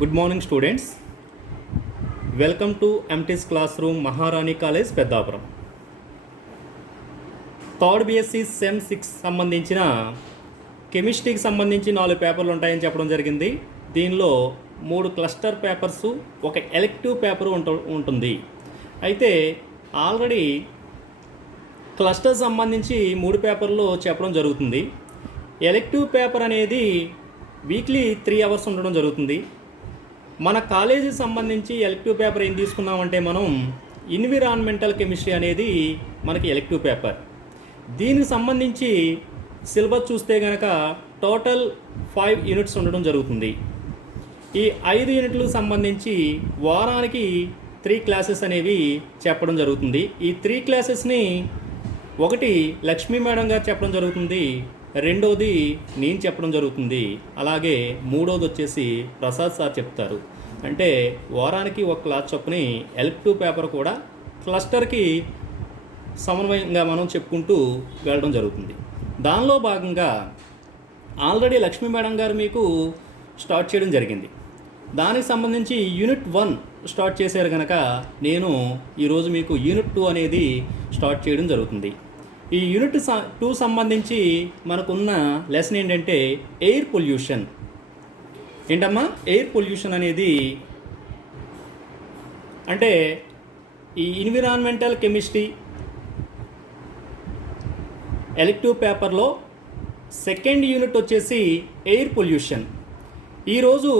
Good morning students. Welcome to MT's classroom, Maharani college, Peddapuram. Third BSc sem 6 సంబంధించిన కెమిస్ట్రీకి సంబంధించి 4 పేపర్లు ఉంటాయని చెప్పడం జరిగింది. దీనిలో 3 క్లస్టర్ పేపర్సు, ఒక ఎలెక్టివ్ పేపరు ఉంటుంది. అయితే ఆల్రెడీ క్లస్టర్ సంబంధించి 3 పేపర్లు చెప్పడం జరుగుతుంది. ఎలెక్టివ్ పేపర్ అనేది వీక్లీ 3 అవర్స్ ఉండడం జరుగుతుంది. మన కాలేజీకి సంబంధించి ఎలెక్టివ్ పేపర్ ఏం తీసుకున్నామంటే మనం ఎన్విరాన్మెంటల్ కెమిస్ట్రీ అనేది మనకి ఎలెక్టివ్ పేపర్. దీనికి సంబంధించి సిలబస్ చూస్తే కనుక టోటల్ 5 యూనిట్స్ ఉండడం జరుగుతుంది. ఈ 5 యూనిట్లకు సంబంధించి వారానికి 3 క్లాసెస్ అనేవి చెప్పడం జరుగుతుంది. ఈ 3 క్లాసెస్ని ఒకటి లక్ష్మీ మేడం గారు చెప్పడం జరుగుతుంది, రెండోది నేను చెప్పడం జరుగుతుంది, అలాగే మూడోది వచ్చేసి ప్రసాద్ సార్ చెప్తారు. అంటే వారానికి ఒక క్లాస్ చొప్పుని ఎలెక్టివ్ పేపర్ కూడా క్లస్టర్కి సమన్వయంగా మనం చెప్పుకుంటూ వెళ్ళడం జరుగుతుంది. దానిలో భాగంగా ఆల్రెడీ లక్ష్మీ మేడం గారు మీకు స్టార్ట్ చేయడం జరిగింది. దానికి సంబంధించి యూనిట్ 1 స్టార్ట్ చేశారు కనుక నేను ఈరోజు మీకు యూనిట్ 2 అనేది స్టార్ట్ చేయడం జరుగుతుంది. ఈ యూనిట్ 2 సంబంధించి మనకున్న లెసన్ ఏంటంటే ఎయిర్ పొల్యూషన్. ఏంటమ్మా ఎయిర్ పొల్యూషన్ అనేది? అంటే ఈ ఎన్విరాన్మెంటల్ కెమిస్ట్రీ ఎలెక్టివ్ పేపర్లో సెకండ్ యూనిట్ వచ్చేసి ఎయిర్ పొల్యూషన్. ఈరోజు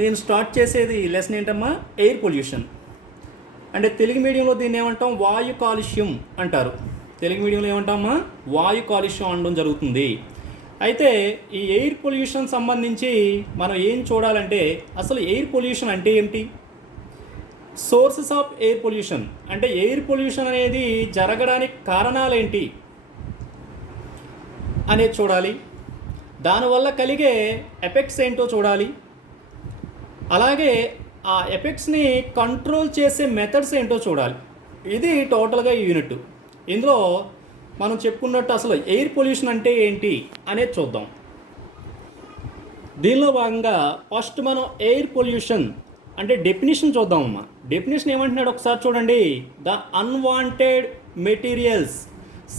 నేను స్టార్ట్ చేసేది లెసన్ ఏంటమ్మా ఎయిర్ పొల్యూషన్. అంటే తెలుగు మీడియంలో దీన్ని ఏమంటాం, వాయు కాలుష్యం అంటారు. తెలుగు మీడియంలో ఏమంటామా, వాయు కాలుష్యం అనడం జరుగుతుంది. అయితే ఈ ఎయిర్ పొల్యూషన్ సంబంధించి మనం ఏం చూడాలంటే అసలు ఎయిర్ పొల్యూషన్ అంటే ఏమిటి, సోర్సెస్ ఆఫ్ ఎయిర్ పొల్యూషన్ అంటే ఎయిర్ పొల్యూషన్ అనేది జరగడానికి కారణాలేంటి అనేది చూడాలి. దానివల్ల కలిగే ఎఫెక్ట్స్ ఏంటో చూడాలి. అలాగే ఆ ఎఫెక్ట్స్ని కంట్రోల్ చేసే మెథడ్స్ ఏంటో చూడాలి. ఇది టోటల్గా ఈ యూనిట్. ఇందులో మనం చెప్పుకున్నట్టు అసలు ఎయిర్ పొల్యూషన్ అంటే ఏంటి అనేది చూద్దాం. దీనిలో భాగంగా ఫస్ట్ మనం ఎయిర్ పొల్యూషన్ అంటే డెఫినేషన్ చూద్దామమ్మా. డెఫినేషన్ ఏమంటున్నాడు ఒకసారి చూడండి. The unwanted materials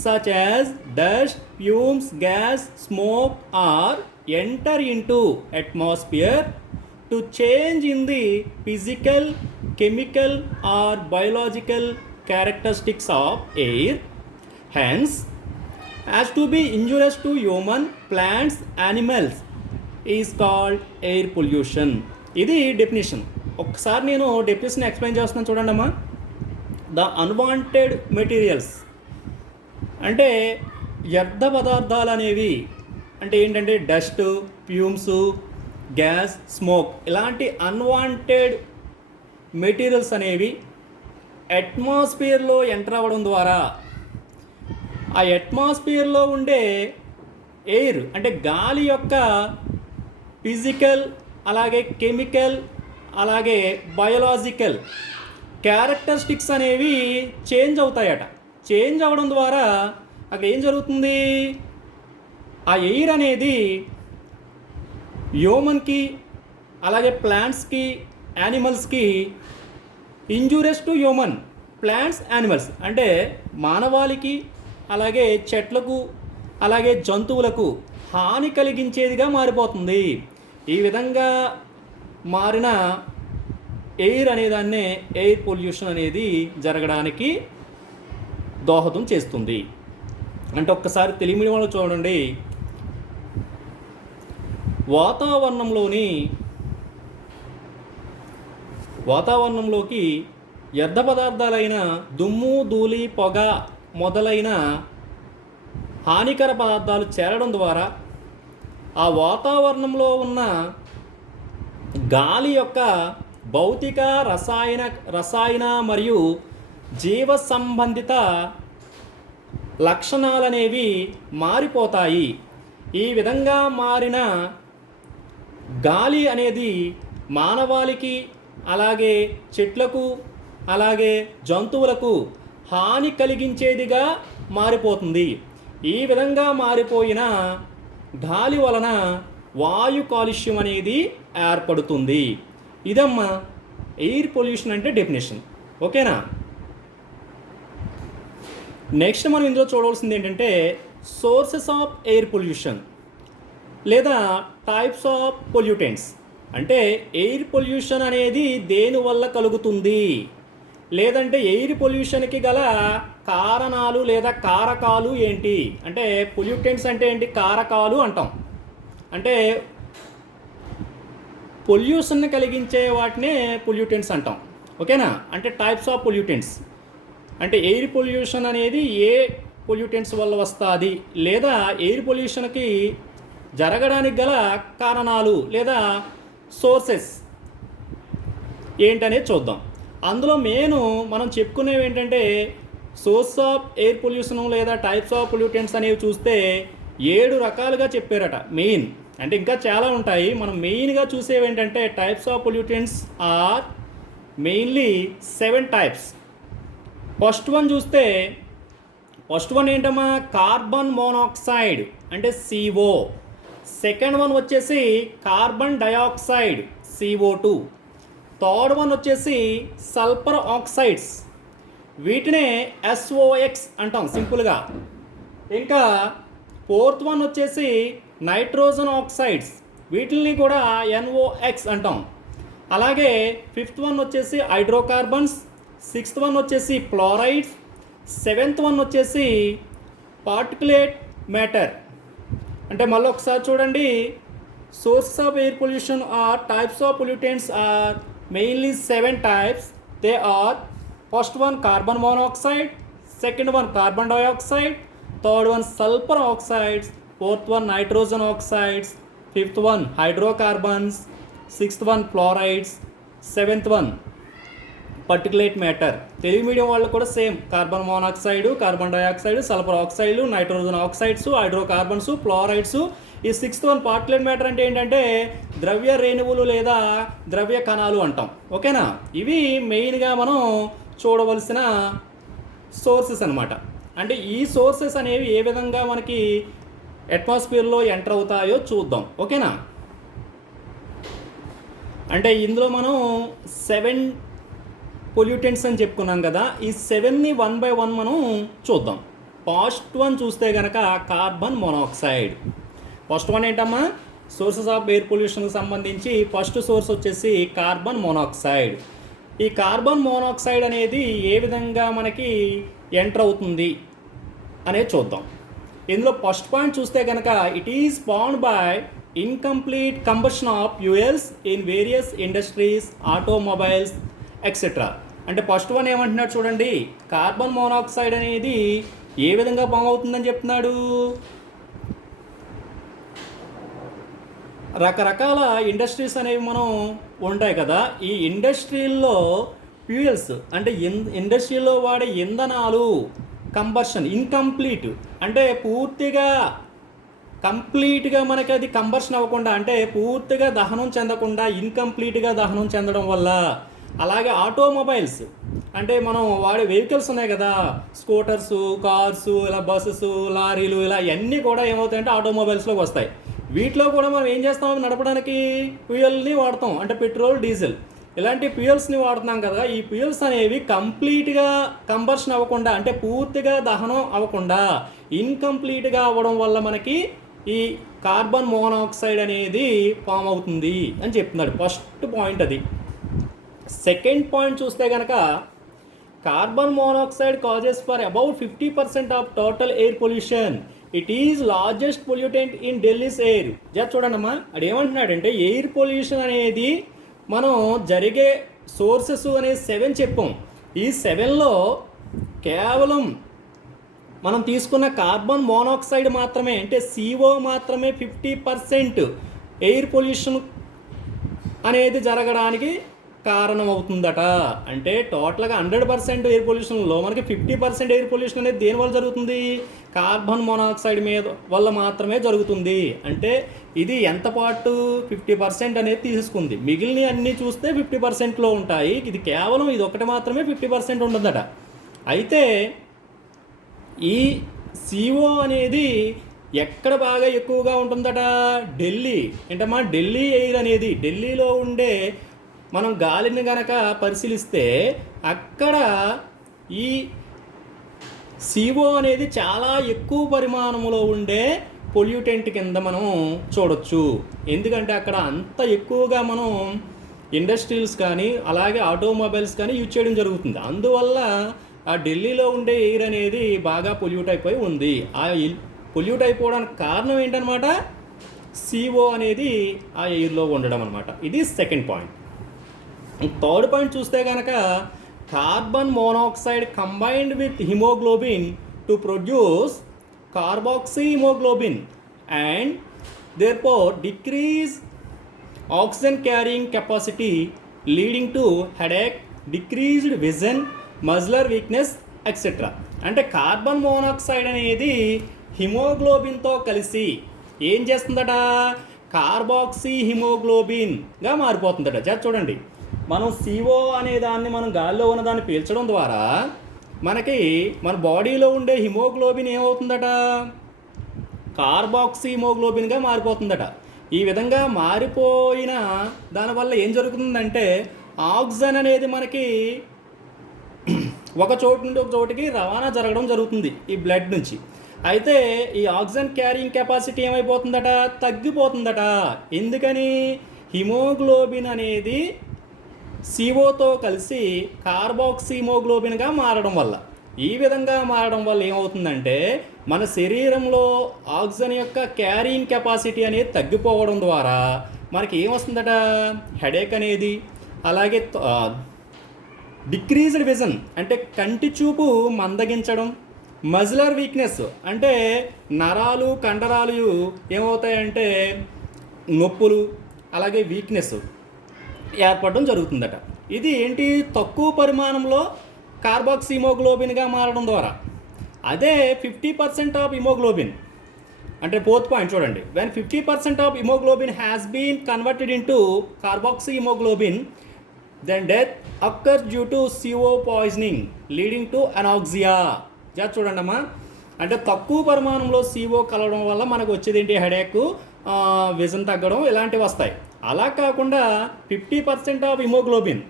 such as dust, fumes, gas, smoke are enter into atmosphere to change in the physical, chemical or biological characteristics of air, hence as to be injurious to human, plants, animals is called air pollution. ఇది definition. ఒకసారి నేను definition explain చేస్తున్నాను చూడండి అమ్మా. The unwanted materials అంటే వ్యర్థ పదార్థాలు అనేవి అంటే ఏంటంటే డస్ట్, ఫ్యూమ్స్, గ్యాస్, స్మోక్ ఇలాంటి అన్వాంటెడ్ మెటీరియల్స్ అనేవి అట్మాస్ఫియర్లో ఎంటర్ అవ్వడం ద్వారా ఆ అట్మాస్ఫియర్లో ఉండే ఎయిర్ అంటే గాలి యొక్క ఫిజికల్, అలాగే కెమికల్, అలాగే బయోలాజికల్ క్యారెక్టరిస్టిక్స్ అనేవి చేంజ్ అవుతాయట. చేంజ్ అవ్వడం ద్వారా అక్కడ ఏం జరుగుతుంది, ఆ ఎయిర్ అనేది హ్యూమన్కి, అలాగే ప్లాంట్స్కి, యానిమల్స్కి injurious to human, plants, animals అంటే మానవాళికి, అలాగే చెట్లకు, అలాగే జంతువులకు హాని కలిగించేదిగా మారిపోతుంది. ఈ విధంగా మారిన ఎయిర్ అనేదాన్నే ఎయిర్ పొల్యూషన్ అనేది జరగడానికి దోహదం చేస్తుంది. అంటే ఒక్కసారి తెలుగు మీడియంలో చూడండి. వాతావరణంలోకి వ్యర్థ పదార్థాలైన దుమ్ము, ధూళి, పొగ మొదలైన హానికర పదార్థాలు చేరడం ద్వారా ఆ వాతావరణంలో ఉన్న గాలి యొక్క భౌతిక, రసాయన మరియు జీవ సంబంధిత లక్షణాలనేవి మారిపోతాయి. ఈ విధంగా మారిన గాలి అనేది మానవాళికి, అలాగే చెట్లకు, అలాగే జంతువులకు హాని కలిగించేదిగా మారిపోతుంది. ఈ విధంగా మారిపోయిన గాలి వలన వాయు కాలుష్యం అనేది ఏర్పడుతుంది. ఇదమ్మా ఎయిర్ పొల్యూషన్ అంటే డెఫినేషన్. ఓకేనా? నెక్స్ట్ మనం ఇందులో చూడవలసింది ఏంటంటే సోర్సెస్ ఆఫ్ ఎయిర్ పొల్యూషన్ లేదా టైప్స్ ఆఫ్ పొల్యూటెంట్స్. అంటే ఎయిర్ పొల్యూషన్ అనేది దేనివల్ల కలుగుతుంది, లేదంటే ఎయిర్ పొల్యూషన్కి గల కారణాలు లేదా కారకాలు ఏంటి. అంటే పొల్యూటెంట్స్ అంటే ఏంటి, కారకాలు అంటాం. అంటే పొల్యూషన్ని కలిగించే వాటినే పొల్యూటెంట్స్ అంటాం. ఓకేనా? అంటే టైప్స్ ఆఫ్ పొల్యూటెంట్స్ అంటే ఎయిర్ పొల్యూషన్ అనేది ఏ పొల్యూటెంట్స్ వల్ల వస్తుంది, లేదా ఎయిర్ పొల్యూషన్కి జరగడానికి గల కారణాలు లేదా సోర్సెస్ ఏంటనేది చూద్దాం. అందులో మనం చెప్పుకునేవి ఏంటంటే సోర్స్ ఆఫ్ ఎయిర్ పొల్యూషన్ లేదా టైప్స్ ఆఫ్ పొల్యూటెంట్స్ అనేవి చూస్తే 7 రకాలుగా చెప్పారట. మెయిన్ అంటే ఇంకా చాలా ఉంటాయి. మనం మెయిన్గా చూసేవి ఏంటంటే types of pollutants are mainly 7 types. First one ఏంటమ్మా, కార్బన్ మోనాక్సైడ్ అంటే CO. సెకండ్ వన్ వచ్చేసి carbon dioxide CO2. Third one వచ్చేసి సల్ఫర్ ఆక్సైడ్స్, వీటినే SOX అంటాం సింపుల్గా. ఇంకా ఫోర్త్ వన్ వచ్చేసి నైట్రోజన్ ఆక్సైడ్స్, వీటిని కూడా NOx అంటాం. అలాగే ఫిఫ్త్ వన్ వచ్చేసి హైడ్రోకార్బన్స్, సిక్స్త్ వన్ వచ్చేసి ఫ్లోరైడ్స్, సెవెంత్ వన్ వచ్చేసి పార్టికులేట్ మ్యాటర్. అంటే మళ్ళీ ఒకసారి చూడండి, sources of air pollution are types of pollutants are mainly 7 types. They are first one carbon monoxide, second one carbon dioxide, third one sulfur oxides, fourth one nitrogen oxides, fifth one hydrocarbons, sixth one fluorides, seventh one particulate matter. Telugu medium వాళ్ళు కూడా same carbon monoxide, carbon dioxide, sulphur ఆక్సైడ్లు, nitrogen oxides, hydrocarbons, fluorides. ఈ sixth one particulate matter అంటే ఏంటంటే ద్రవ్య రేణువులు లేదా ద్రవ్య కణాలు అంటాం. ఓకేనా? ఇవి మెయిన్గా మనం చూడవలసిన సోర్సెస్ అనమాట. అంటే ఈ సోర్సెస్ అనేవి ఏ విధంగా మనకి అట్మాస్ఫియర్లో ఎంటర్ అవుతాయో చూద్దాం. ఓకేనా? అంటే ఇందులో మనం 7 పొల్యూటెంట్స్ అని చెప్పుకున్నాం కదా, ఈ 7ని 1 by 1 మనం చూద్దాం. ఫస్ట్ వన్ చూస్తే కనుక కార్బన్ మోనాక్సైడ్. ఫస్ట్ వన్ ఏంటమ్మా, సోర్సెస్ ఆఫ్ ఎయిర్ పొల్యూషన్కి సంబంధించి ఫస్ట్ సోర్స్ వచ్చేసి కార్బన్ మోనాక్సైడ్. ఈ కార్బన్ మోనాక్సైడ్ అనేది ఏ విధంగా మనకి ఎంటర్ అవుతుంది అనేది చూద్దాం. ఇందులో ఫస్ట్ పాయింట్ చూస్తే కనుక it is found by incomplete combustion of fuels in various industries, automobiles etcetera. అంటే ఫస్ట్ వన్ ఏమంటున్నాడు చూడండి, కార్బన్ మోనాక్సైడ్ అనేది ఏ విధంగా ఫామ్ అవుతుందని చెప్తున్నాడు. రకరకాల ఇండస్ట్రీస్ అనేవి మనం ఉంటాయి కదా, ఈ ఇండస్ట్రీల్లో ఫ్యూయల్స్ అంటే ఇండస్ట్రీలో వాడే ఇంధనాలు కంబర్షన్ ఇన్కంప్లీట్ అంటే కంప్లీట్గా మనకి అది కంబర్షన్ అవ్వకుండా, అంటే పూర్తిగా దహనం చెందకుండా ఇన్కంప్లీట్గా దహనం చెందడం వల్ల. అలాగే ఆటోమొబైల్స్ అంటే మనం వాడే వెహికల్స్ ఉన్నాయి కదా, స్కూటర్స్, కార్స్, ఇలా బస్సెస్, లారీలు, ఇలా అన్నీ కూడా ఏమవుతాయంటే ఆటోమొబైల్స్లోకి వస్తాయి. వీటిలో కూడా మనం ఏం చేస్తాం, నడపడానికి ఫ్యూయల్ని వాడతాం. అంటే పెట్రోల్, డీజిల్ ఇలాంటి ఫ్యూయల్స్ని వాడుతున్నాం కదా. ఈ ఫ్యూయల్స్ అనేవి కంప్లీట్గా కంబర్షన్ అవ్వకుండా అంటే పూర్తిగా దహనం అవ్వకుండా ఇన్కంప్లీట్గా అవ్వడం వల్ల మనకి ఈ కార్బన్ మోనాక్సైడ్ అనేది ఫామ్ అవుతుంది అని చెప్తున్నాడు. ఫస్ట్ పాయింట్ అది. సెకండ్ పాయింట్ చూస్తే కనుక carbon monoxide causes for about 50% of total air pollution. It is largest pollutant in Delhi's air. చూడండి అమ్మా, అది ఏమంటున్నాడంటే ఎయిర్ పొల్యూషన్ అనేది మనం జరిగే సోర్సెస్ అనేది 7 చెప్పాం. ఈ 7లో కేవలం మనం తీసుకున్న కార్బన్ మోనాక్సైడ్ మాత్రమే అంటే CO మాత్రమే 50% ఎయిర్ పొల్యూషన్ అనేది జరగడానికి కారణమవుతుందట. అంటే టోటల్గా 100% ఎయిర్ పొల్యూషన్లో మనకి 50% ఎయిర్ పొల్యూషన్ అనేది దేనివల్ల జరుగుతుంది, కార్బన్ మోనాక్సైడ్ వల్ల మాత్రమే జరుగుతుంది. అంటే ఇది ఎంత పాటు 50% అనేది తీసుకుంది, మిగిలిన అన్నీ చూస్తే 50%లో ఉంటాయి. ఇది కేవలం ఇది ఒకటి మాత్రమే 50% ఉండదట. అయితే ఈ CO అనేది ఎక్కడ బాగా ఎక్కువగా ఉంటుందట? ఢిల్లీ. ఏంటమ్మా? ఢిల్లీ ఎయిర్ అనేది, ఢిల్లీలో ఉండే మనం గాలిని గనక పరిశీలిస్తే అక్కడ ఈ CO అనేది చాలా ఎక్కువ పరిమాణంలో ఉండే పొల్యూటెంట్ కింద మనం చూడొచ్చు. ఎందుకంటే అక్కడ అంత ఎక్కువగా మనం ఇండస్ట్రీస్ కానీ అలాగే ఆటోమొబైల్స్ కానీ యూజ్ చేయడం జరుగుతుంది. అందువల్ల ఆ ఢిల్లీలో ఉండే ఎయిర్ అనేది బాగా పొల్యూట్ అయిపోయి ఉంది. ఆ పొల్యూట్ అయిపోవడానికి కారణం ఏంటనమాట? CO అనేది ఆ ఎయిర్లో ఉండడం అనమాట. ఇది సెకండ్ పాయింట్. థర్డ్ పాయింట్ చూస్తే కనుక carbon monoxide combined with haemoglobin to produce carboxy haemoglobin and therefore decrease oxygen carrying capacity leading to headache, decreased vision, మజిలర్ weakness etcetera. అంటే కార్బన్ మోనాక్సైడ్ అనేది హిమోగ్లోబిన్తో కలిసి ఏం చేస్తుందట? కార్బాక్సీ హిమోగ్లోబిన్గా మారిపోతుందట. చూడండి, మనం CO అనే దాన్ని మనం గాల్లో ఉన్న దాన్ని పీల్చడం ద్వారా మనకి మన బాడీలో ఉండే హిమోగ్లోబిన్ ఏమవుతుందట? కార్బాక్సీ హిమోగ్లోబిన్గా మారిపోతుందట. ఈ విధంగా మారిపోయిన దానివల్ల ఏం జరుగుతుందంటే ఆక్సిజన్ అనేది మనకి ఒక చోటు నుండి ఒక చోటికి రవాణా జరగడం జరుగుతుంది ఈ బ్లడ్ నుంచి. అయితే ఈ ఆక్సిజన్ క్యారింగ్ కెపాసిటీ ఏమైపోతుందట? తగ్గిపోతుందట. ఎందుకని? హిమోగ్లోబిన్ అనేది COతో కలిసి కార్బాక్సీ హిమోగ్లోబిన్గా మారడం వల్ల. ఈ విధంగా మారడం వల్ల ఏమవుతుందంటే మన శరీరంలో ఆక్సిజన్ యొక్క క్యారింగ్ కెపాసిటీ అనేది తగ్గిపోవడం ద్వారా మనకి ఏమొస్తుందట? హెడేక్ అనేది, అలాగే డిక్రీజ్డ్ విజన్ అంటే కంటి చూపు మందగించడం, మజిలర్ వీక్నెస్ అంటే నరాలు కండరాలు ఏమవుతాయంటే నొప్పులు, అలాగే వీక్నెస్ ఏర్పడడం జరుగుతుందట. ఇది ఏంటి? తక్కువ పరిమాణంలో కార్బాక్సీ హిమోగ్లోబిన్గా మారడం ద్వారా. అదే 50% ఆఫ్ హిమోగ్లోబిన్ అంటే ఫోర్త్ పాయింట్ చూడండి, when 50% of haemoglobin has been converted into carboxy haemoglobin then death occur due to CO poisoning leading to anoxia. చూడండి అమ్మా, అంటే తక్కువ పరిమాణంలో CO కలవడం వల్ల మనకు వచ్చేది ఏంటి? హెడేక్, విజన్ తగ్గడం ఇలాంటివి వస్తాయి. అలా కాకుండా 50% ఆఫ్ హిమోగ్లోబిన్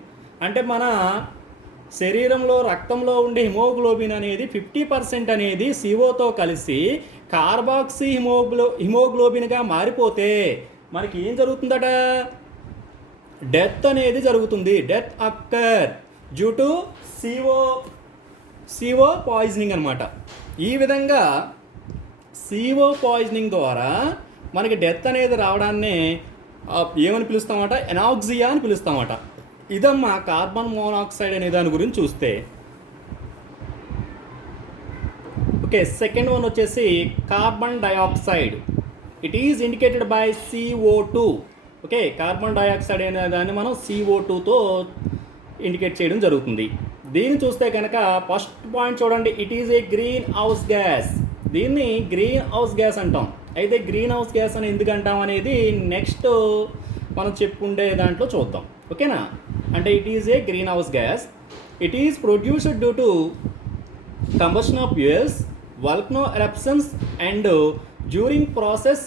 అంటే మన శరీరంలో రక్తంలో ఉండే హిమోగ్లోబిన్ అనేది 50% అనేది CO కలిసి కార్బాక్సీ హిమోగ్లోబిన్గా మారిపోతే మనకి ఏం జరుగుతుందట? డెత్ అనేది జరుగుతుంది. Death occur due to CO poisoning అనమాట. ఈ విధంగా CO పాయిజనింగ్ ద్వారా మనకి డెత్ అనేది రావడాన్ని ఏమని పిలుస్తామట? ఎనాక్సియా అని పిలుస్తామట. ఇదమ్మా కార్బన్ మోనాక్సైడ్ అనే దాని గురించి చూస్తే. ఓకే, సెకండ్ వన్ వచ్చేసి carbon dioxide. It is indicated by CO2. Okay, carbon dioxide అనే దాన్ని మనం CO2తో ఇండికేట్ చేయడం జరుగుతుంది. దీన్ని చూస్తే కనుక ఫస్ట్ పాయింట్ చూడండి, it is a greenhouse gas. దీన్ని గ్రీన్ హౌస్ గ్యాస్ అంటాం. అయితే గ్రీన్ హౌస్ గ్యాస్ అని ఎందుకు అంటాం అనేది నెక్స్ట్ మనం చెప్పుకుండే దాంట్లో చూద్దాం. ఓకేనా? అంటే it is a greenhouse gas. It is produced due to combustion of fuels, వల్కనో eruptions and during process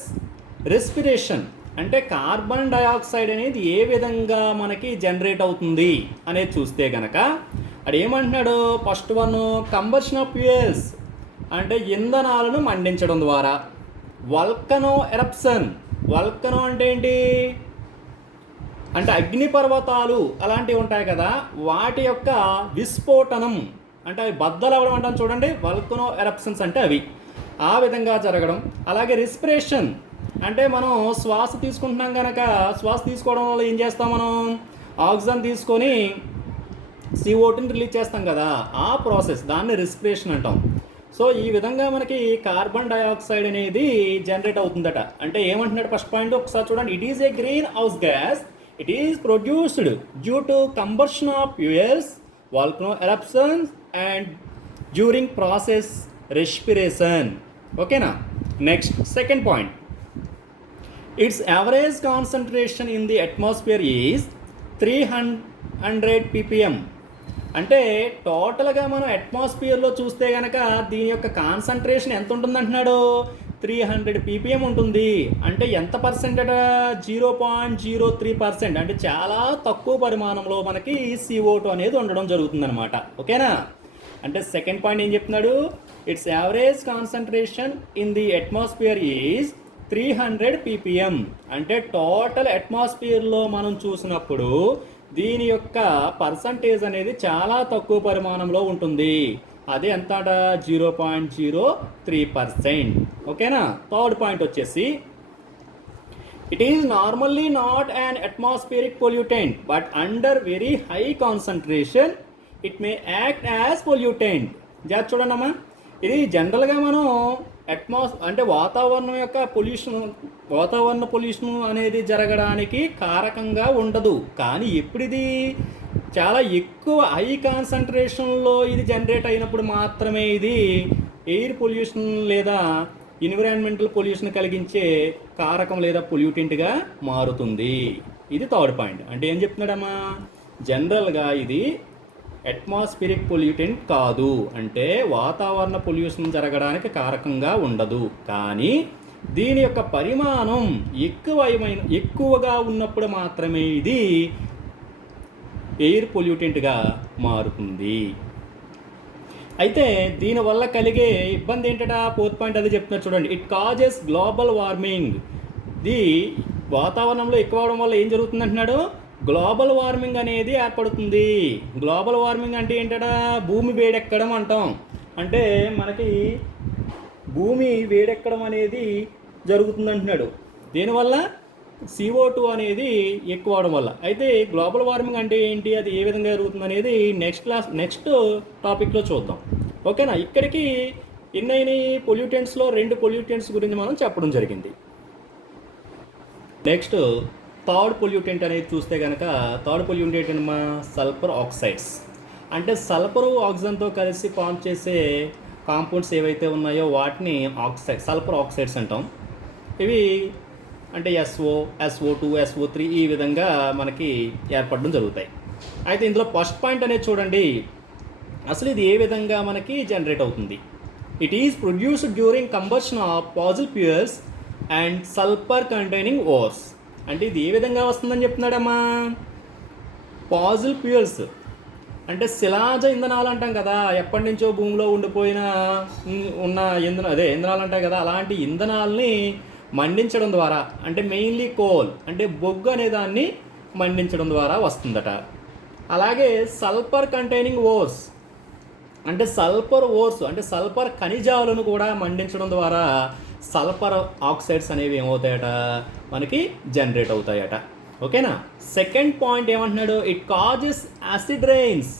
respiration. అంటే కార్బన్ డయాక్సైడ్ అనేది ఏ విధంగా మనకి జనరేట్ అవుతుంది అనేది చూస్తే కనుక అది ఏమంటున్నాడు? First one combustion of fuels అంటే ఇంధనాలను మండించడం ద్వారా. వల్కనో ఎరప్షన్. వల్కనో అంటే ఏంటి? అంటే అగ్నిపర్వతాలు అలాంటివి ఉంటాయి కదా, వాటి యొక్క విస్ఫోటనం అంటే అవి బద్దలు అవ్వడం అంటాం చూడండి. వల్కనో ఎరప్షన్స్ అంటే అవి ఆ విధంగా జరగడం. అలాగే రెస్పిరేషన్ అంటే మనం శ్వాస తీసుకుంటున్నాం కనుక శ్వాస తీసుకోవడం వల్ల ఏం చేస్తాం? మనం ఆక్సిజన్ తీసుకొని CO2ని రిలీజ్ చేస్తాం కదా, ఆ ప్రాసెస్ దాన్ని రెస్పిరేషన్ అంటాం. సో ఈ విధంగా మనకి కార్బన్ డయాక్సైడ్ అనేది జనరేట్ అవుతుందట. అంటే ఏమంటున్నాడు ఫస్ట్ పాయింట్ ఒకసారి చూడండి, it is a greenhouse gas. It is produced due to combustion of fuels, volcano eruptions and during process respiration. ఓకేనా? Next second point, it's average concentration in the atmosphere is 300 ppm. అంటే టోటల్గా మనం అట్మాస్ఫియర్లో చూస్తే కనుక దీని యొక్క concentration ఎంత ఉంటుంది అంటున్నాడు? 300 ppm ఉంటుంది. అంటే ఎంత పర్సెంటేజ్? 0.03%. అంటే చాలా తక్కువ పరిమాణంలో మనకి CO2 అనేది ఉండడం జరుగుతుందన్నమాట. ఓకేనా? అంటే సెకండ్ పాయింట్ ఏం చెప్తున్నాడు? It's average concentration in the atmosphere is 300 ppm. అంటే టోటల్ అట్మాస్ఫియర్లో మనం చూసినప్పుడు దీని యొక్క పర్సంటేజ్ అనేది చాలా తక్కువ పరిమాణంలో ఉంటుంది. అదే ఎంత? 0.03%. ఓకేనా? థర్డ్ పాయింట్ వచ్చేసి it is normally not an atmospheric pollutant but under very high concentration it may act as pollutant. జాగ్రత్త చూడండి అమ్మా, ఇది జనరల్గా మనం అంటే వాతావరణ పొల్యూషన్ అనేది జరగడానికి కారకంగా ఉండదు. కానీ ఎప్పుడు ఇది చాలా ఎక్కువ హై కాన్సన్ట్రేషన్లో ఇది జనరేట్ అయినప్పుడు మాత్రమే ఇది ఎయిర్ పొల్యూషన్ లేదా ఎన్విరాన్మెంటల్ పొల్యూషన్ కలిగించే కారకం లేదా పొల్యూటెంట్గా మారుతుంది. ఇది థర్డ్ పాయింట్. అంటే ఏం చెప్తున్నాడమ్మా? జనరల్గా ఇది అట్మాస్ఫిరిక్ పొల్యూటెంట్ కాదు, అంటే వాతావరణ పొల్యూషన్ జరగడానికి కారకంగా ఉండదు. కానీ దీని యొక్క పరిమాణం ఎక్కువగా ఉన్నప్పుడు మాత్రమే ఇది ఎయిర్ పొల్యూటెంట్గా మారుతుంది. అయితే దీనివల్ల కలిగే ఇబ్బంది ఏంటట? ఫోర్త్ పాయింట్ అది చెప్తున్నారు చూడండి. It causes global warming. ఇది వాతావరణంలో ఎక్కువ అవడం వల్ల ఏం జరుగుతుంది అంటున్నాడు? గ్లోబల్ వార్మింగ్ అనేది ఏర్పడుతుంది. గ్లోబల్ వార్మింగ్ అంటే ఏంటట? భూమి వేడెక్కడం అంటాం. అంటే మనకి భూమి వేడెక్కడం అనేది జరుగుతుంది అంటున్నాడు. దీనివల్ల CO2 అనేది ఎక్కువ అవడం వల్ల. అయితే గ్లోబల్ వార్మింగ్ అంటే ఏంటి, అది ఏ విధంగా జరుగుతుంది అనేది నెక్స్ట్ టాపిక్లో చూద్దాం. ఓకేనా? ఇక్కడికి ఎన్నైనా పొల్యూటెంట్స్లో 2 పొల్యూటెంట్స్ గురించి మనం చెప్పడం జరిగింది. నెక్స్ట్ థర్డ్ పొల్యూటెంట్ అనేది చూస్తే కనుక, థర్డ్ పొల్యూటెంట్ ఏంటమ్మా? Sulphur oxides. అంటే సల్ఫరు ఆక్సిజన్తో కలిసి ఫామ్ చేసే కాంపౌండ్స్ ఏవైతే ఉన్నాయో వాటిని సల్ఫర్ ఆక్సైడ్స్ అంటాం. ఇవి అంటే SO2, SO3 ఈ విధంగా మనకి ఏర్పడడం జరుగుతాయి. అయితే ఇందులో ఫస్ట్ పాయింట్ అనేది చూడండి, అసలు ఇది ఏ విధంగా మనకి జనరేట్ అవుతుంది? It is produced during combustion of fossil fuels and sulphur containing ores. అంటే ఇది ఏ విధంగా వస్తుందని చెప్తున్నాడమ్మా? ఫాసిల్ ఫ్యూయల్స్ అంటే శిలాజ ఇంధనాలు అంటాం కదా, ఎప్పటి నుంచో భూమిలో ఉన్న ఇంధనాలు అంటాయి కదా, అలాంటి ఇంధనాల్ని మండించడం ద్వారా, అంటే మెయిన్లీ కోల్ అంటే బొగ్గు అనే దాన్ని మండించడం ద్వారా వస్తుందట. అలాగే సల్ఫర్ కంటైనింగ్ ఓర్స్ అంటే సల్ఫర్ ఖనిజాలను కూడా మండించడం ద్వారా సల్ఫర్ ఆక్సైడ్స్ అనేవి ఏమవుతాయట? మనకి జనరేట్ అవుతాయట. ఓకేనా? సెకండ్ పాయింట్ ఏమంటున్నాడు? It causes acid rains.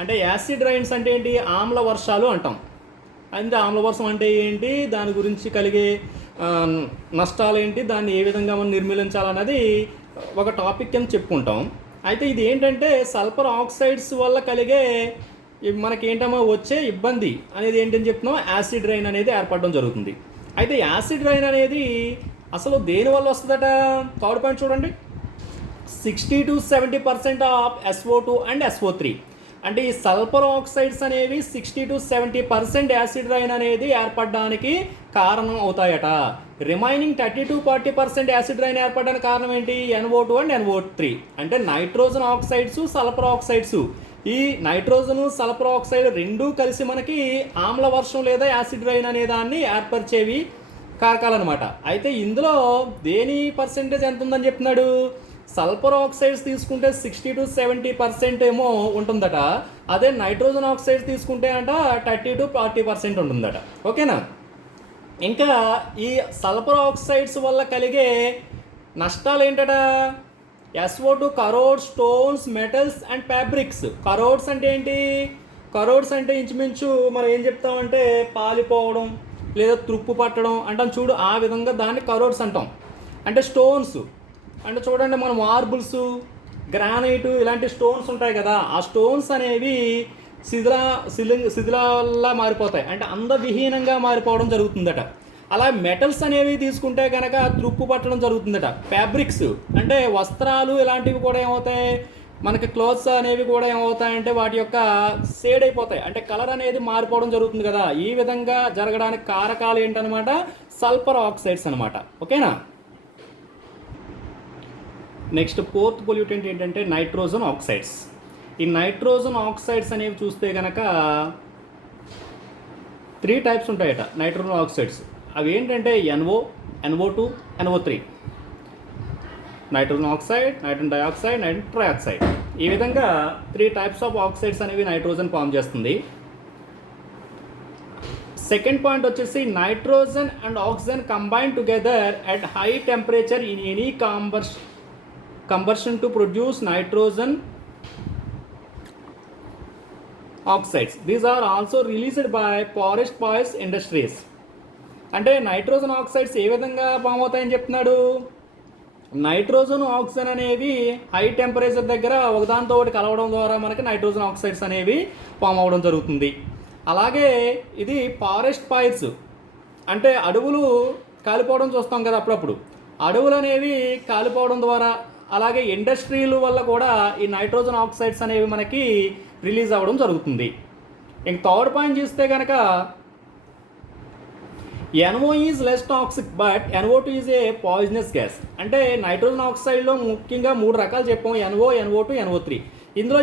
అంటే యాసిడ్ రైన్స్ అంటే ఏంటి? ఆమ్ల వర్షాలు అంటాం. అంటే ఆమ్ల వర్షం అంటే ఏంటి, దాని గురించి కలిగే నష్టాలు ఏంటి, దాన్ని ఏ విధంగా మనం నిర్మూలించాలన్నది ఒక టాపిక్ అని చెప్పుకుంటాం. అయితే ఇది ఏంటంటే సల్ఫర్ ఆక్సైడ్స్ వల్ల కలిగే మనకేంటమ్మా వచ్చే ఇబ్బంది అనేది ఏంటని చెప్తున్నాం? యాసిడ్ రైన్ అనేది ఏర్పడడం జరుగుతుంది. అయితే యాసిడ్ రైన్ అనేది అసలు దేనివల్ల వస్తుందట? థర్డ్ పాయింట్ చూడండి. 60-70% ఆఫ్ SO2 అండ్ SO3. అంటే ఈ సల్ఫర్ ఆక్సైడ్స్ అనేవి 60-70% యాసిడ్ రైన్ అనేది ఏర్పడడానికి కారణం అవుతాయట. రిమైనింగ్ 30-40% యాసిడ్ రైన్ ఏర్పడడానికి కారణం ఏంటి? NO2 and NO3. అంటే నైట్రోజన్ ఆక్సైడ్స్, సల్ఫర్ ఆక్సైడ్స్. ఈ నైట్రోజన్, సల్ఫర్ ఆక్సైడ్ రెండూ కలిసి మనకి ఆమ్ల వర్షం లేదా యాసిడ్ రైన్ అనే దాన్ని ఏర్పరిచేవి కారకాలన్నమాట. అయితే ఇందులో దేని పర్సెంటేజ్ ఎంత ఉందని చెప్తున్నాడు? సల్ఫర్ ఆక్సైడ్స్ తీసుకుంటే 60-70% ఏమో ఉంటుందట. అదే నైట్రోజన్ ఆక్సైడ్స్ తీసుకుంటే అంట 30-40% ఉంటుందట. ఓకేనా? ఇంకా ఈ సల్ఫర్ ఆక్సైడ్స్ వల్ల కలిగే నష్టాలు ఏంటట? SO2 crore stones, metals and fabrics. Crores అంటే ఏంటి? కరోడ్స్ అంటే ఇంచుమించు మనం ఏం చెప్తామంటే పాలిపోవడం లేదా తుప్పు పట్టడం అంటాం చూడు, ఆ విధంగా దాన్ని కరోడ్స్ అంటాం. అంటే స్టోన్స్ అంటే చూడండి, మనం మార్బుల్స్, గ్రానైట్ ఇలాంటి స్టోన్స్ ఉంటాయి కదా, ఆ స్టోన్స్ అనేవి శిథిలాల్లా మారిపోతాయి, అంటే అందవిహీనంగా మారిపోవడం జరుగుతుందట. అలా మెటల్స్ అనేవి తీసుకుంటే కనుక తుప్పు పట్టడం జరుగుతుందట. ఫ్యాబ్రిక్స్ అంటే వస్త్రాలు ఇలాంటివి కూడా ఏమవుతాయి? మనకి క్లోత్స్ అనేవి కూడా ఏమవుతాయంటే వాటి యొక్క షేడ్ అయిపోతాయి, అంటే కలర్ అనేది మారిపోవడం జరుగుతుంది కదా. ఈ విధంగా జరగడానికి కారకాలు ఏంటనమాట, సల్ఫర్ ఆక్సైడ్స్ అనమాట. ఓకేనా. నెక్స్ట్ ఫోర్త్ పొల్యూటెంట్ ఏంటంటే నైట్రోజన్ ఆక్సైడ్స్. ఈ నైట్రోజన్ ఆక్సైడ్స్ అనేవి చూస్తే కనుక 3 టైప్స్ ఉంటాయట నైట్రోజన్ ఆక్సైడ్స్. అవి ఏంటంటే NO, NO2, NO3. Nitrogen oxide, nitrogen dioxide, nitrogen trioxide. ఈ విధంగా 3 టైప్స్ ఆఫ్ ఆక్సైడ్స్ అనేవి నైట్రోజన్ ఫామ్ చేస్తుంది. సెకండ్ పాయింట్ వచ్చేసి nitrogen and oxygen combine together at high temperature in any combustion to produce nitrogen oxides. These are also released by forest fires industries. అంటే nitrogen oxides ఏ విధంగా form అవుతాయని చెప్తున్నాడు. Nitrogen oxygen అనేవి high temperature దగ్గర ఒకదానితో ఒకటి కలవడం ద్వారా మనకి నైట్రోజన్ ఆక్సైడ్స్ అనేవి ఫామ్ అవ్వడం జరుగుతుంది. అలాగే ఇది ఫారెస్ట్ ఫైర్స్, అంటే అడవులు కాలిపోవడం చూస్తాం కదా అప్పుడప్పుడు. అడవులు అనేవి కాలిపోవడం ద్వారా, అలాగే ఇండస్ట్రీల వల్ల కూడా ఈ నైట్రోజన్ ఆక్సైడ్స్ అనేవి మనకి రిలీజ్ అవ్వడం జరుగుతుంది. ఇంక థర్డ్ పాయింట్ చూస్తే కనుక NO is less toxic but NO2 is a poisonous gas. అంటే నైట్రోజన్ ఆక్సైడ్లో ముఖ్యంగా 3 రకాలు చెప్పాం, NO, NO2, NO3. ఇందులో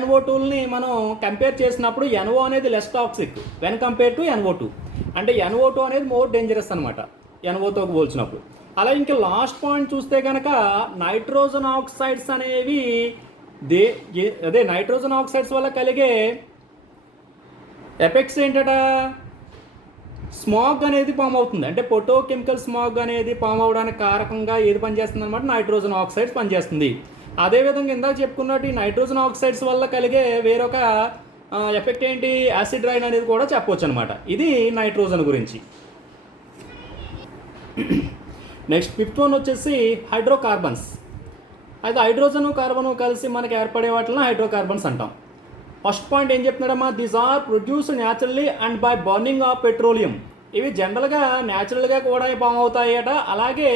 NO2ని మనం కంపేర్ చేసినప్పుడు NO అనేది less toxic when compare to NO2. అంటే NO2 అనేది మోర్ డేంజరస్ అనమాట NOతో పోల్చినప్పుడు. అలా ఇంకా లాస్ట్ పాయింట్ చూస్తే కనుక నైట్రోజన్ ఆక్సైడ్స్ అనేవి అదే నైట్రోజన్ ఆక్సైడ్స్ వల్ల కలిగే ఎఫెక్ట్స్ ఏంటట, స్మాగ్ అనేది ఫామ్ అవుతుంది. అంటే ఫోటోకెమికల్ స్మాగ్ అనేది ఫామ్ అవడానికి కారకంగా ఏది పనిచేస్తుంది అనమాట, నైట్రోజన్ ఆక్సైడ్స్ పనిచేస్తుంది. అదేవిధంగా ఇందాక చెప్పుకున్నట్టు ఈ నైట్రోజన్ ఆక్సైడ్స్ వల్ల కలిగే వేరొక ఎఫెక్ట్ ఏంటి, యాసిడ్ రైన్ అనేది కూడా చెప్పవచ్చు అనమాట. ఇది నైట్రోజన్ గురించి. నెక్స్ట్ ఫిఫ్త్ వన్ వచ్చేసి హైడ్రోకార్బన్స్. అయితే హైడ్రోజను కార్బను కలిసి మనకి ఏర్పడే వాటిని హైడ్రోకార్బన్స్ అంటాం. ఫస్ట్ పాయింట్ ఏం చెప్తున్నాడమ్మా, these are produced naturally and by burning of petroleum. ఇవి జనరల్గా న్యాచురల్గా కూడా ఫామ్ అవుతాయట. అలాగే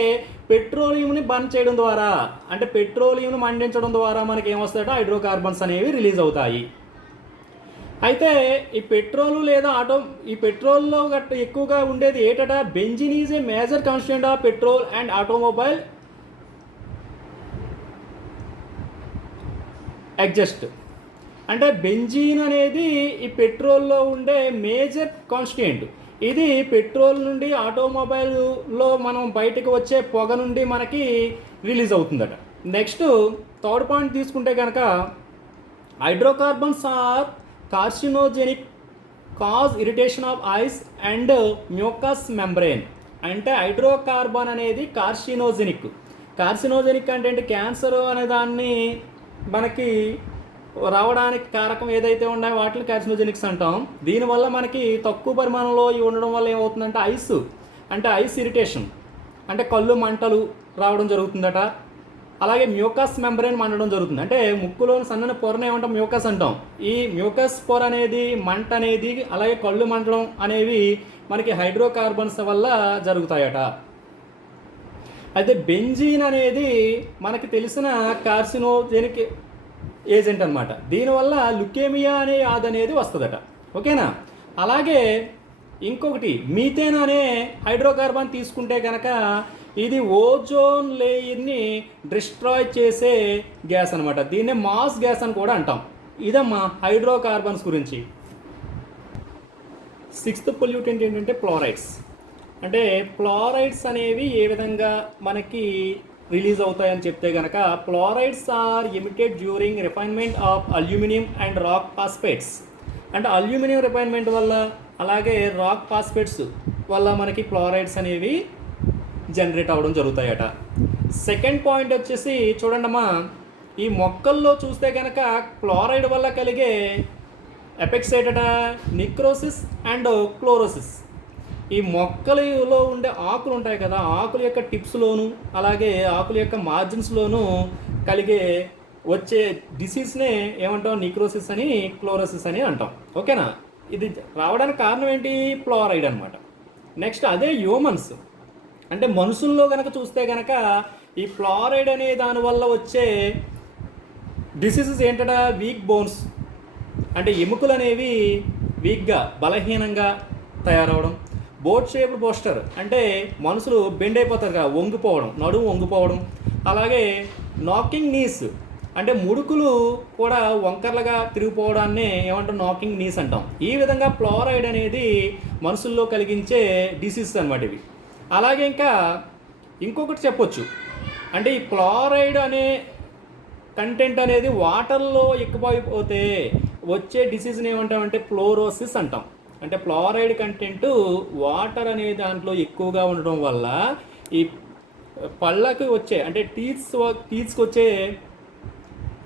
పెట్రోలియంని బర్న్ చేయడం ద్వారా, అంటే పెట్రోలియంని మండించడం ద్వారా మనకి ఏమొస్తాయట, హైడ్రోకార్బన్స్ అనేవి రిలీజ్ అవుతాయి. అయితే ఈ పెట్రోలు లేదా ఈ పెట్రోల్లో గట్ట ఎక్కువగా ఉండేది ఏంటట, benzene is a major constituent of petrol and automobile exhaust. అంటే బెంజీన్ అనేది ఈ పెట్రోల్లో ఉండే మేజర్ కాన్స్టిట్యూయెంట్. ఇది పెట్రోల్ నుండి ఆటోమొబైల్లో మనం బయటకు వచ్చే పొగ నుండి మనకి రిలీజ్ అవుతుందట. నెక్స్ట్ థర్డ్ పాయింట్ తీసుకుంటే కనుక hydrocarbons are carcinogenic, cause irritation of eyes and mucus membrane. అంటే హైడ్రోకార్బన్ అనేది కార్సినోజెనిక్ అంటే క్యాన్సర్ అనే దాన్ని మనకి రావడానికి కారకం ఏదైతే ఉన్నాయో వాటిని కార్సినోజెనిక్స్ అంటాం. దీనివల్ల మనకి తక్కువ పరిమాణంలో ఇవి ఉండడం వల్ల ఏమవుతుందంటే ఐస్ ఇరిటేషన్, అంటే కళ్ళు మంటలు రావడం జరుగుతుందట. అలాగే మ్యూకస్ మెంబ్రెయిన్ మండడం జరుగుతుంది. అంటే ముక్కులోని సన్నని పొరను ఏమంటాం, మ్యూకస్ అంటాం. ఈ మ్యూకస్ పొర అనేది, మంట అనేది, అలాగే కళ్ళు మంటడం అనేవి మనకి హైడ్రోకార్బన్స్ వల్ల జరుగుతాయట. అయితే బెంజీన్ అనేది మనకి తెలిసిన కార్సినోజెనిక్ ఏజెంట్ అనమాట. దీనివల్ల లుకేమియా అనే వ్యాధి అనేది వస్తుందట. ఓకేనా. అలాగే ఇంకొకటి మీథేన్ అనే హైడ్రోకార్బన్ తీసుకుంటే కనుక ఇది ఓజోన్ లేయర్ని డిస్ట్రాయ్ చేసే గ్యాస్ అనమాట. దీన్నే మాస్ గ్యాస్ అని కూడా అంటాం. ఇదమ్మా హైడ్రోకార్బన్స్ గురించి. సిక్స్త్ పొల్యూటెంట్ ఏంటంటే ఫ్లోరైడ్స్. అంటే ఫ్లోరైడ్స్ అనేవి ఏ విధంగా మనకి రిలీజ్ అవుతాయని చెప్తే కనుక, fluorides are emitted during refinement of aluminium and rock phosphates. అంటే అల్యూమినియం రిఫైన్మెంట్ వల్ల, అలాగే రాక్ ఫాస్ఫేట్స్ వల్ల మనకి ఫ్లోరైడ్స్ అనేవి జనరేట్ అవ్వడం జరుగుతాయట. సెకండ్ పాయింట్ వచ్చేసి చూడండమ్మా, ఈ మొక్కల్లో చూస్తే కనుక ఫ్లోరైడ్ వల్ల కలిగే ఎఫెక్ట్స్ ఏంటట, నిక్రోసిస్ అండ్ క్లోరోసిస్. ఈ మొక్కలలో ఉండే ఆకులు ఉంటాయి కదా, ఆకుల యొక్క టిప్స్లోను అలాగే ఆకుల యొక్క మార్జిన్స్లోను కలిగే వచ్చే డిసీజ్నే ఏమంటాం, నిక్రోసిస్ అని, క్లోరోసిస్ అని అంటాం. ఓకేనా. ఇది రావడానికి కారణం ఏంటి, ఫ్లోరైడ్ అనమాట. నెక్స్ట్ అదే హ్యూమన్స్, అంటే మనుషుల్లో కనుక చూస్తే కనుక ఈ ఫ్లోరైడ్ అనే దానివల్ల వచ్చే డిసీజెస్ ఏంటంటే వీక్ బోన్స్, అంటే ఎముకలు అనేవి వీక్గా బలహీనంగా తయారవడం. బోట్ షేప్డ్ పోస్టర్ అంటే మనుషులు బెండ్ అయిపోతారు కదా, వంగిపోవడం, నడుము వంగిపోవడం. అలాగే నాకింగ్ నీస్ అంటే ముడుకులు కూడా వంకర్లుగా తిరిగిపోవడాన్ని ఏమంటాం, నాకింగ్ నీస్ అంటాం. ఈ విధంగా ఫ్లోరైడ్ అనేది మనుషుల్లో కలిగించే డిసీజెస్ అనమాట ఇవి. అలాగే ఇంకా ఇంకొకటి చెప్పొచ్చు, అంటే ఈ ఫ్లోరైడ్ అనే కంటెంట్ అనేది వాటర్లో ఎక్కువైపోతే వచ్చే డిసీజ్ని ఏమంటామంటే ఫ్లోరోసిస్ అంటాం. అంటే ఫ్లోరైడ్ కంటెంట్ వాటర్ అనే దాంట్లో ఎక్కువగా ఉండడం వల్ల ఈ పళ్ళకి వచ్చే అంటే టీత్స్కి వచ్చే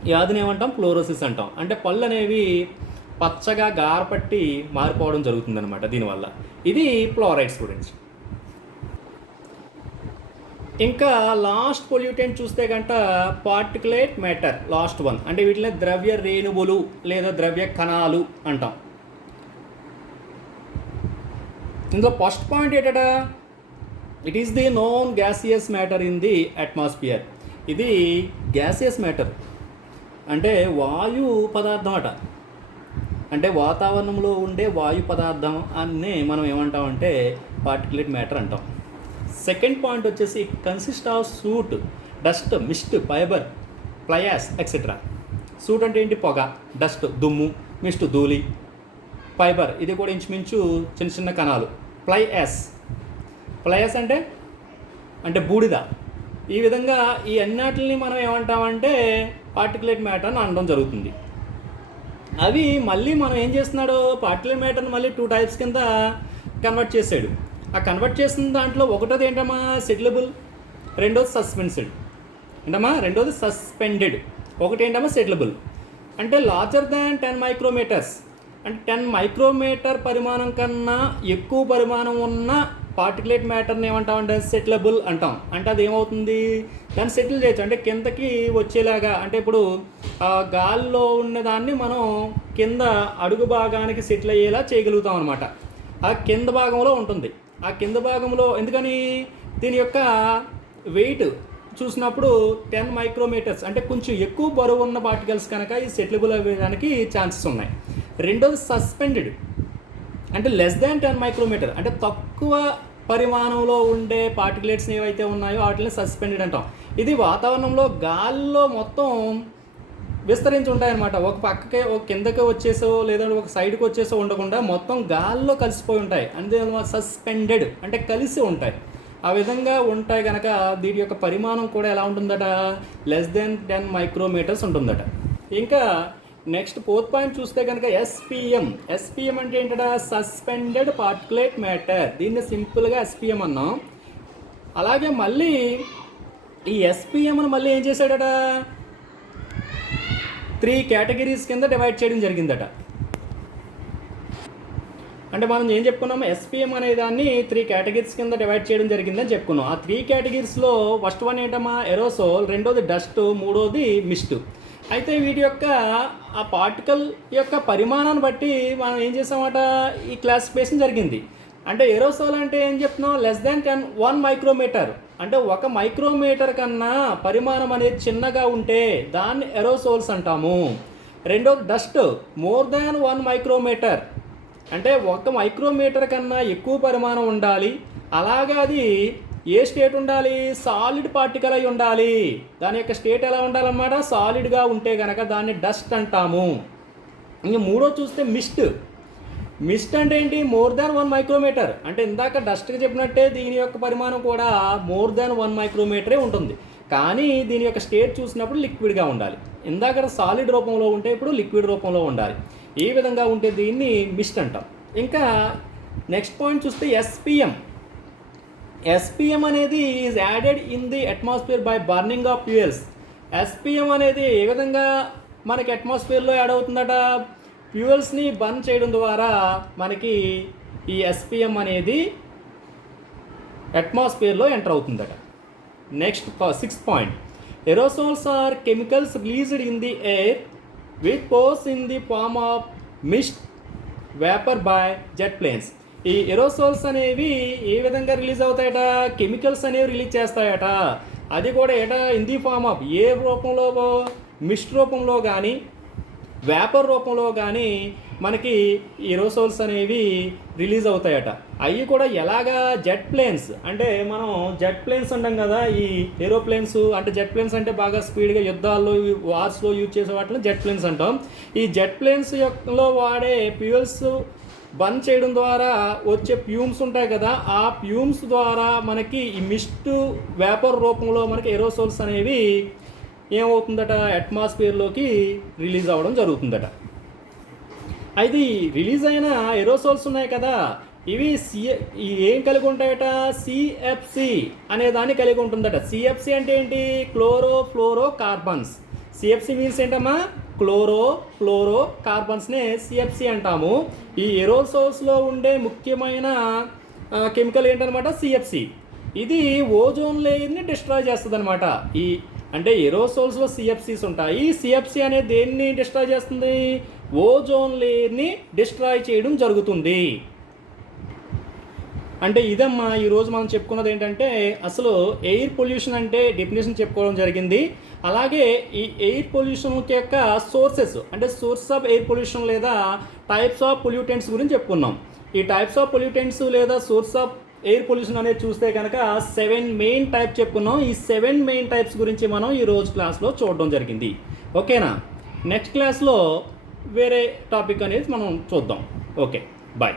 వ్యాధిని ఏమంటాం, ఫ్లోరోసిస్ అంటాం. అంటే పళ్ళు అనేవి పచ్చగా గారపట్టి మారిపోవడం జరుగుతుందన్నమాట దీనివల్ల. ఇది ఫ్లోరైడ్స్ గురించి. ఇంకా లాస్ట్ పొల్యూటెంట్ చూస్తే కనుక పార్టికులేట్ మ్యాటర్, లాస్ట్ వన్. అంటే వీటిని ద్రవ్య రేణువులు లేదా ద్రవ్య కణాలు అంటాం. ఇందులో ఫస్ట్ పాయింట్ ఏంటంటే it is the known gaseous matter in the atmosphere. ఇది గ్యాసియస్ మ్యాటర్ అంటే వాయు పదార్థం అట. అంటే వాతావరణంలో ఉండే వాయు పదార్థం అన్నీ మనం ఏమంటామంటే పార్టికులేట్ మ్యాటర్ అంటాం. సెకండ్ పాయింట్ వచ్చేసి consist of soot, dust, mist, fibre, fly ash etcetera. Soot అంటే ఏంటి, పొగ, డస్ట్ దుమ్ము, మిస్ట్ ధూళి, ఫైబర్ ఇది కూడా ఇంచుమించు చిన్న చిన్న కణాలు, ఫ్లయాస్ అంటే బూడిద. ఈ విధంగా ఈ అన్నిటిని మనం ఏమంటామంటే పార్టికులేట్ మ్యాటర్ అని అనడం జరుగుతుంది. అవి మళ్ళీ మనం ఏం చేస్తున్నాడు, పార్టికులేట్ మ్యాటర్ని మళ్ళీ 2 టైప్స్ కింద కన్వర్ట్ చేశాడు. ఆ కన్వర్ట్ చేసిన దాంట్లో ఒకటోది ఏంటమ్మా సెటిలబుల్, రెండోది సస్పెండెడ్, ఒకటి ఏంటమ్మా సెటిలబుల్. అంటే లార్జర్ దాన్ 10 మైక్రోమీటర్స్, అంటే 10 మైక్రోమీటర్ పరిమాణం కన్నా ఎక్కువ పరిమాణం ఉన్న పార్టికులేట్ మ్యాటర్ని ఏమంటామంటే సెటిలబుల్ అంటాం. అంటే అది ఏమవుతుంది, దాన్ని సెటిల్ చేయొచ్చు, అంటే కిందకి వచ్చేలాగా. అంటే ఇప్పుడు గాల్లో ఉన్నదాన్ని మనం కింద అడుగు భాగానికి సెటిల్ అయ్యేలా చేయగలుగుతాం అనమాట. ఆ కింద భాగంలో ఉంటుంది. ఆ కింద భాగంలో ఎందుకని, దీని యొక్క వెయిట్ చూసినప్పుడు 10 మైక్రోమీటర్స్ అంటే కొంచెం ఎక్కువ బరువు ఉన్న పార్టికల్స్ కనుక ఈ సెటిలబుల్ అవ్వడానికి ఛాన్సెస్ ఉన్నాయి. రెండోది సస్పెండెడ్ అంటే లెస్ దాన్ 10 మైక్రోమీటర్, అంటే తక్కువ పరిమాణంలో ఉండే పార్టికులేట్స్ ఏవైతే ఉన్నాయో వాటిని సస్పెండెడ్ అంటాం. ఇది వాతావరణంలో గాల్లో మొత్తం విస్తరించి ఉంటాయన్నమాట. ఒక పక్కకే ఒక కిందకి వచ్చేసో లేదంటే ఒక సైడ్కి వచ్చేసో ఉండకుండా మొత్తం గాల్లో కలిసిపోయి ఉంటాయి. అందువల్ల సస్పెండెడ్ అంటే కలిసి ఉంటాయి. ఆ విధంగా ఉంటాయి కనుక దీని యొక్క పరిమాణం కూడా ఎలా ఉంటుందట, లెస్ దెన్ 10 మైక్రోమీటర్స్ ఉంటుందట. ఇంకా నెక్స్ట్ 4th పాయింట్ చూస్తే కనుక ఎస్పిఎం అంటే ఏంటంటే సస్పెండెడ్ పార్టికులేట్ మ్యాటర్. దీన్ని సింపుల్గా ఎస్పిఎం అన్నాం. అలాగే మళ్ళీ ఈ ఎస్పిఎంను మళ్ళీ ఏం చేశాడట, 3 కేటగిరీస్ కింద డివైడ్ చేయడం జరిగిందట. అంటే మనం ఏం చెప్పుకున్నాము, ఎస్పిఎం అనే దాన్ని 3 కేటగిరీస్ కింద డివైడ్ చేయడం జరిగిందని చెప్పుకున్నాం. ఆ 3 కేటగిరీస్లో ఫస్ట్ వన్ ఏంటమ్మా ఎరోసోల్, రెండోది డస్ట్, మూడోది మిస్ట్. అయితే వీటి యొక్క ఆ పార్టికల్ యొక్క పరిమాణాన్ని బట్టి మనం ఏం చేసామట, ఈ క్లాసిఫికేషన్ జరిగింది. అంటే ఏరోసోల్ అంటే ఏం చెప్తున్నాం, లెస్ దాన్ 1 మైక్రోమీటర్, అంటే 1 మైక్రోమీటర్ కన్నా పరిమాణం అనేది చిన్నగా ఉంటే దాన్ని ఏరోసోల్స్ అంటాము. రెండోది డస్ట్, మోర్ దాన్ 1 మైక్రోమీటర్, అంటే 1 మైక్రోమీటర్ కన్నా ఎక్కువ పరిమాణం ఉండాలి. అలాగే అది ఏ స్టేట్ ఉండాలి, సాలిడ్ పార్టికల్ అయి ఉండాలి. దాని యొక్క స్టేట్ ఎలా ఉండాలన్నమాట, సాలిడ్గా ఉంటే కనుక దాన్ని డస్ట్ అంటాము. ఇంక మూడో చూస్తే మిస్ట్ అంటే ఏంటి, మోర్ దాన్ 1 మైక్రోమీటర్, అంటే ఇందాక డస్ట్కి చెప్పినట్టే దీని యొక్క పరిమాణం కూడా మోర్ దాన్ 1 మైక్రోమీటరే ఉంటుంది. కానీ దీని యొక్క స్టేట్ చూసినప్పుడు లిక్విడ్గా ఉండాలి. ఇందాక సాలిడ్ రూపంలో ఉంటే ఇప్పుడు లిక్విడ్ రూపంలో ఉండాలి. ఈ విధంగా ఉంటే దీన్ని మిస్ట్ అంటాం. ఇంకా నెక్స్ట్ పాయింట్ చూస్తే ఎస్పిఎం అనేది is added in the atmosphere by burning of fuels. SPM అనేది ఏ విధంగా మనకి అట్మాస్ఫియర్లో యాడ్ అవుతుందట, ఫ్యూయల్స్ని బర్న్ చేయడం ద్వారా మనకి ఈ ఎస్పిఎం అనేది అట్మాస్ఫియర్లో ఎంటర్ అవుతుందట. Next 6th point, aerosols are chemicals released in the air which pose in the form of mist, vapour by jet planes. ఈ ఎరోసోల్స్ అనేవి ఏ విధంగా రిలీజ్ అవుతాయట, కెమికల్స్ అనేవి రిలీజ్ చేస్తాయట. అది కూడా ఇన్ ది ఫార్మ్ ఆఫ్ ఏ రూపంలో, మిస్ట్ రూపంలో కానీ వేపర్ రూపంలో కానీ మనకి ఏరోసోల్స్ అనేవి రిలీజ్ అవుతాయట. అవి కూడా ఎలాగా జెట్ ప్లేన్స్, అంటే మనం జెట్ ప్లేన్స్ అంటాం కదా, ఈ ఏరోప్లేన్స్ అంటే జెట్ ప్లేన్స్ అంటే బాగా స్పీడ్గా యుద్ధాల్లో వార్స్లో యూజ్ చేసే వాటిని జెట్ ప్లేన్స్ అంటాం. ఈ జెట్ ప్లేన్స్ లో వాడే ఫ్యూయల్స్ బర్న్ చేయడం ద్వారా వచ్చే ప్యూమ్స్ ఉంటాయి కదా, ఆ ప్యూమ్స్ ద్వారా మనకి ఈ మిస్ట్ వేపర్ రూపంలో మనకి ఏరోసోల్స్ అనేవి ఏమవుతుందట, అట్మాస్ఫియర్లోకి రిలీజ్ అవ్వడం జరుగుతుందట. అయితే రిలీజ్ అయిన ఏరోసోల్స్ ఉన్నాయి కదా, ఇవి ఏం కలిగి ఉంటాయట, సిఎఫ్సి అనే దాన్ని కలిగి ఉంటుందట. సిఎఫ్సి అంటే ఏంటి, క్లోరో ఫ్లోరో కార్బన్స్. సిఎఫ్సి మీన్స్ ఏంటమ్మా, క్లోరో ఫ్లోరో కార్బన్స్నే సిఎఫ్సి అంటాము. ఈ ఏరోసోల్స్లో ఉండే ముఖ్యమైన కెమికల్ ఏంటనమాట, సిఎఫ్సి. ఇది ఓజోన్ లేయర్ని డిస్ట్రాయ్ చేస్తుంది అనమాట. అంటే ఏరోసోల్స్లో సిఎఫ్సిస్ ఉంటాయి. సిఎఫ్సి అనేది దేన్ని డిస్ట్రాయ్ చేస్తుంది, ఓజోన్ లేయర్ని డిస్ట్రాయ్ చేయడం జరుగుతుంది. అంటే ఇదమ్మా ఈరోజు మనం చెప్పుకున్నది ఏంటంటే, అసలు ఎయిర్ పొల్యూషన్ అంటే డెఫినేషన్ చెప్పుకోవడం జరిగింది. అలాగే ఈ ఎయిర్ పొల్యూషన్ యొక్క సోర్సెస్, అంటే సోర్స్ ఆఫ్ ఎయిర్ పొల్యూషన్ లేదా టైప్స్ ఆఫ్ పొల్యూటెంట్స్ గురించి చెప్పుకున్నాం. ఈ టైప్స్ ఆఫ్ పొల్యూటెంట్స్ లేదా సోర్స్ ఆఫ్ ఎయిర్ పొల్యూషన్ అనేది చూస్తే కనుక 7 మెయిన్ టైప్ చెప్పుకున్నాం. ఈ 7 మెయిన్ టైప్స్ గురించి మనం ఈ రోజు క్లాస్లో చూడడం జరిగింది. ఓకేనా, నెక్స్ట్ క్లాస్లో వేరే టాపిక్ అనేది మనం చూద్దాం. Okay, bye.